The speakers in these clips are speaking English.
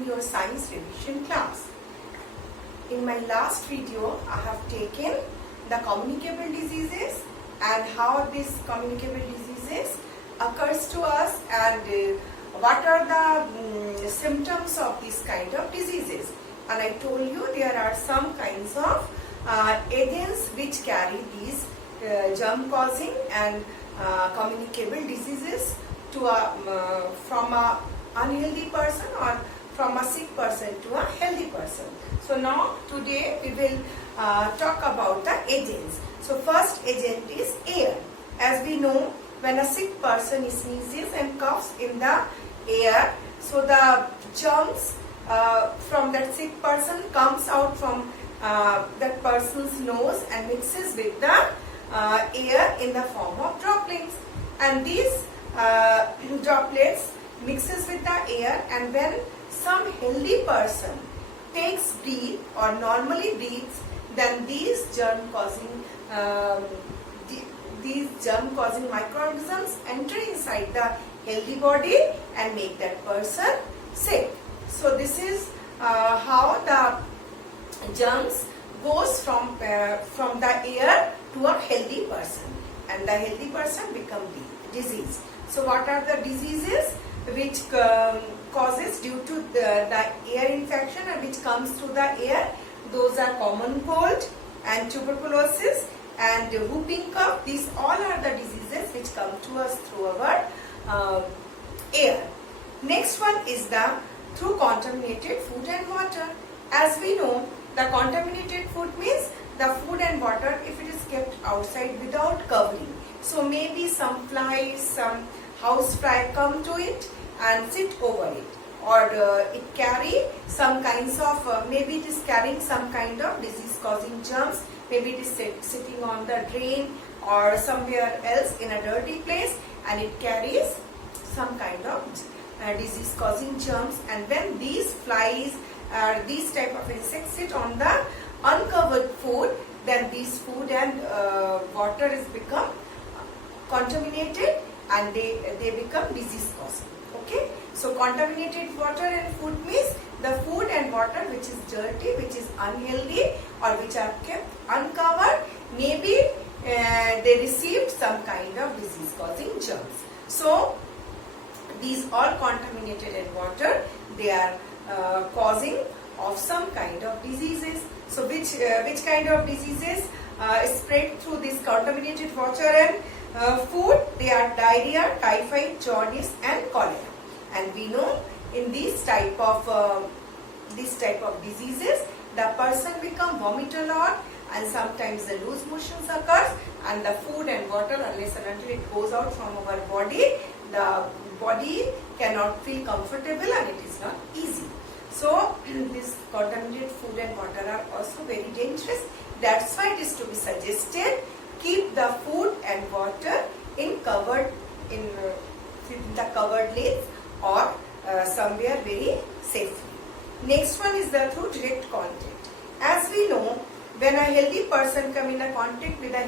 in your science revision class. In my last video, I have taken the communicable diseases and how these communicable diseases occurs to us and what are the symptoms of these kind of diseases. And I told you there are some kinds of agents which carry these germ causing and communicable diseases to from a unhealthy person or from a sick person to a healthy person. So now today we will talk about the agents. So first agent is air. As we know, when a sick person sneezes and coughs in the air, so the germs from that sick person comes out from that person's nose and mixes with the air in the form of droplets, and these droplets mixes with the air, and when some healthy person takes breathe or normally breathes, then these germ causing microorganisms enter inside the healthy body and make that person sick. So this is how the germs goes from the air to a healthy person, and the healthy person become diseased. So what are the diseases which causes due to the air infection and which comes through the air? Those are common cold and tuberculosis and whooping cough. These all are the diseases which come to us through our air. Next one is the through contaminated food and water. As we know, the contaminated food means the food and water if it is kept outside without covering. So maybe some flies, some house fly come to it and sit over it, or it carry some kinds of maybe it is carrying some kind of disease causing germs, maybe it is sitting on the drain or somewhere else in a dirty place, and it carries some kind of disease causing germs. And when these flies or these type of insects sit on the uncovered food, then these food and water is become contaminated and they become disease causing. Okay, so contaminated water and food means the food and water which is dirty, which is unhealthy, or which are kept uncovered, maybe they received some kind of disease causing germs. So these all contaminated in water, they are causing of some kind of diseases. So which kind of diseases spread through this contaminated water and food? They are diarrhea, typhoid, jaundice and cholera. And we know in these type of diseases, the person become vomit a lot, and sometimes the loose motions occurs, and the food and water, unless and until it goes out from our body, the body cannot feel comfortable and it is not easy. So this contaminated food and water are also very dangerous. That's why it is to be suggested, keep the food and water in the covered lanes or somewhere very safely. Next one is the through direct contact. As we know, when a healthy person come in a contact with a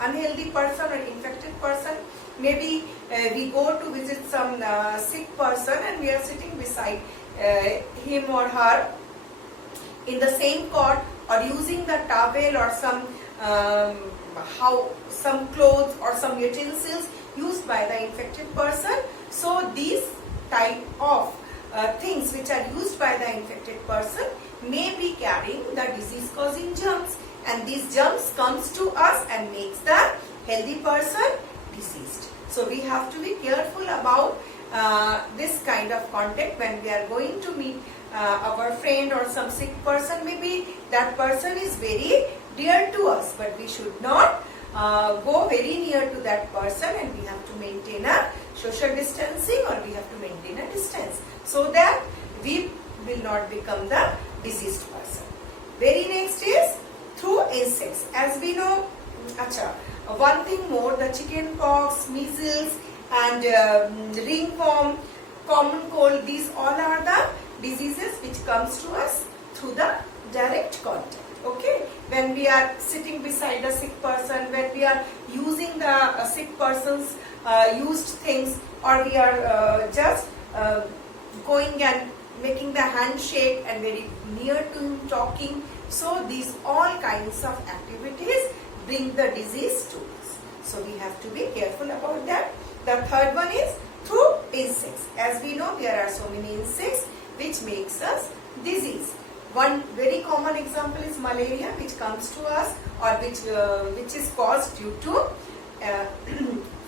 unhealthy person or infected person, maybe we go to visit some sick person and we are sitting beside him or her in the same cot, or using the towel or some clothes or some utensils used by the infected person. So these type of things which are used by the infected person may be carrying the disease causing germs, and these germs comes to us and makes the healthy person diseased. So we have to be careful about this kind of contact when we are going to meet our friend or some sick person. Maybe that person is very dear to us, but we should not go very near to that person, and we have to maintain a social distancing, or we have to maintain a distance so that we will not become the diseased person. Very next is through insects. As we know, one thing more, the chicken pox, measles and ringworm, common cold, these all are the diseases which comes to us through the direct contact. Okay, when we are sitting beside a sick person, when we are using the sick person's used things, or we are just going and making the handshake and very near to him talking. So these all kinds of activities bring the disease to us. So we have to be careful about that. The third one is through insects. As we know, there are so many insects which makes us disease. One very common example is malaria, which comes to us, or which is caused due to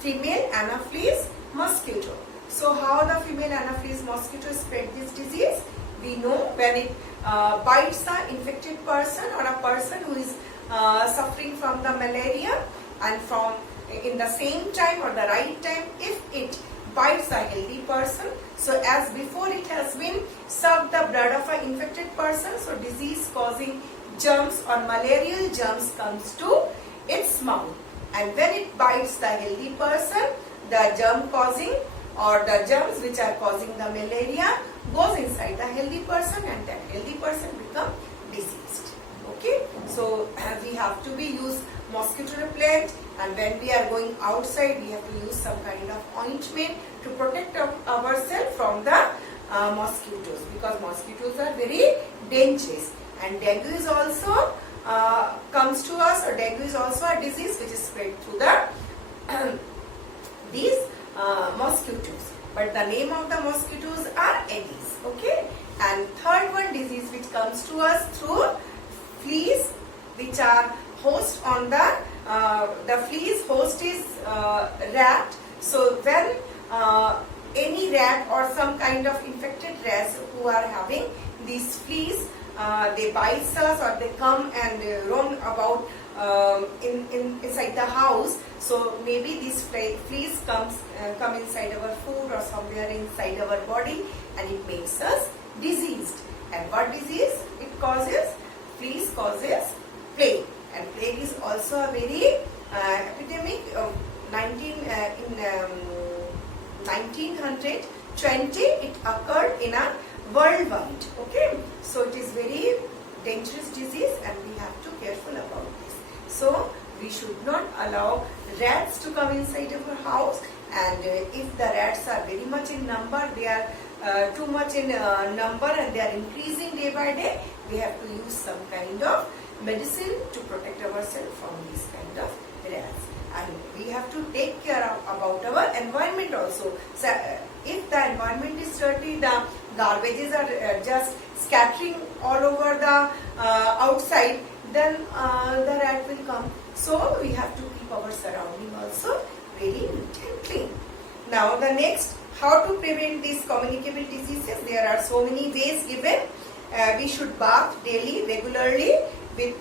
female Anopheles mosquito. So how the female Anopheles mosquito spread this disease? We know when it bites an infected person or a person who is suffering from the malaria, and from in the same time or the right time, if it bites a healthy person, so as before it has been sucked the blood of an infected person, so disease causing germs or malarial germs comes to its mouth, and when it bites the healthy person, the germ causing or the germs which are causing the malaria goes inside the healthy person, and that healthy person become diseased. Okay, so we have to be use mosquito repellent, and when we are going outside we have to use some kind of ointment to protect ourselves from the mosquitoes, because mosquitoes are very dangerous. And dengue is also comes to us, or dengue is also a disease which is spread through the these mosquitoes, but the name of the mosquitoes are Aedes. Okay, and third one disease which comes to us through fleas, which are host on the fleas host is rat. So when any rat or some kind of infected rats who are having these fleas, they bite us or they come and roam about inside the house. So maybe these fleas come inside our food or somewhere inside our body, and it makes us diseased. And what disease it causes? Fleas causes plague, and plague is also a very epidemic. In 1920 it occurred in a worldwide. Okay, so it is very dangerous disease, and we have to be careful about this. So we should not allow rats to come inside our house, and if the rats are very much in number, they are too much in number and they are increasing day by day, we have to use some kind of medicine to protect ourselves from these kind of rats. And we have to take care about our environment also. So if the environment is dirty, the garbages are just scattering all over the outside, then the rat will come. So we have to keep our surrounding also very neat and clean. Now the next, how to prevent these communicable diseases? There are so many ways given. We should bath daily, regularly with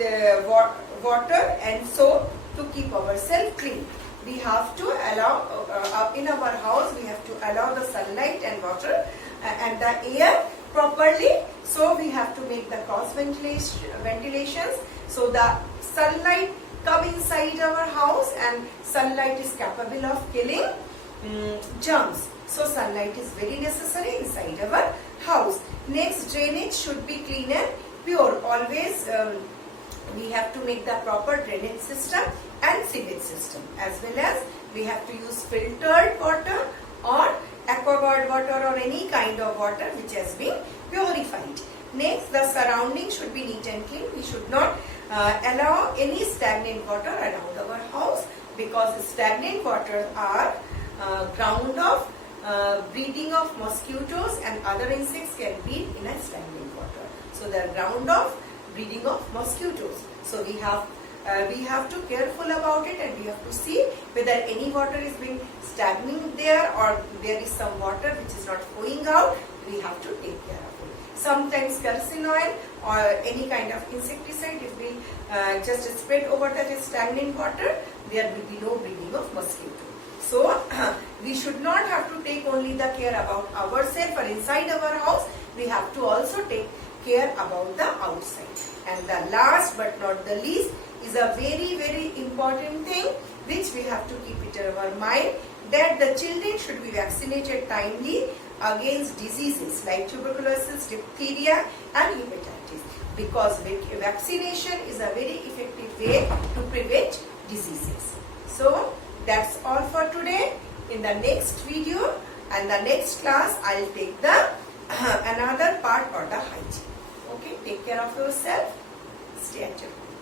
water and soap to keep ourselves clean. We have to allow in our house, we have to allow the sunlight and water and the air properly. So we have to make the cross ventilations, so the sunlight come inside our house, and sunlight is capable of killing germs. So sunlight is very necessary inside our house. Next, drainage should be clean and pure. Always we have to make the proper drainage system and sewage system, as well as we have to use filtered water or aquaguard water or any kind of water which has been purified. Next, the surrounding should be neat and clean. We should not allow any stagnant water around our house, because stagnant water are ground of breeding of mosquitoes, and other insects can breed in a stagnant water. So they are ground of breeding of mosquitoes. So we have to careful about it, and we have to see whether any water is being stagnant there, or there is some water which is not flowing out. We have to take care of it. Sometimes kerosene oil or any kind of insecticide, if we just spread over that stagnant water, there will be no breeding of mosquito. So we should not have to take only the care about ourselves or inside our house. We have to also take care about the outside. And the last but not the least is a very, very important thing which we have to keep it in our mind, that the children should be vaccinated timely against diseases like tuberculosis, diphtheria and hepatitis, because vaccination is a very effective way to prevent diseases. So that's all for today. In the next video and the next class, I'll take the another part part for the hygiene. Okay, take care of yourself. Stay at your home.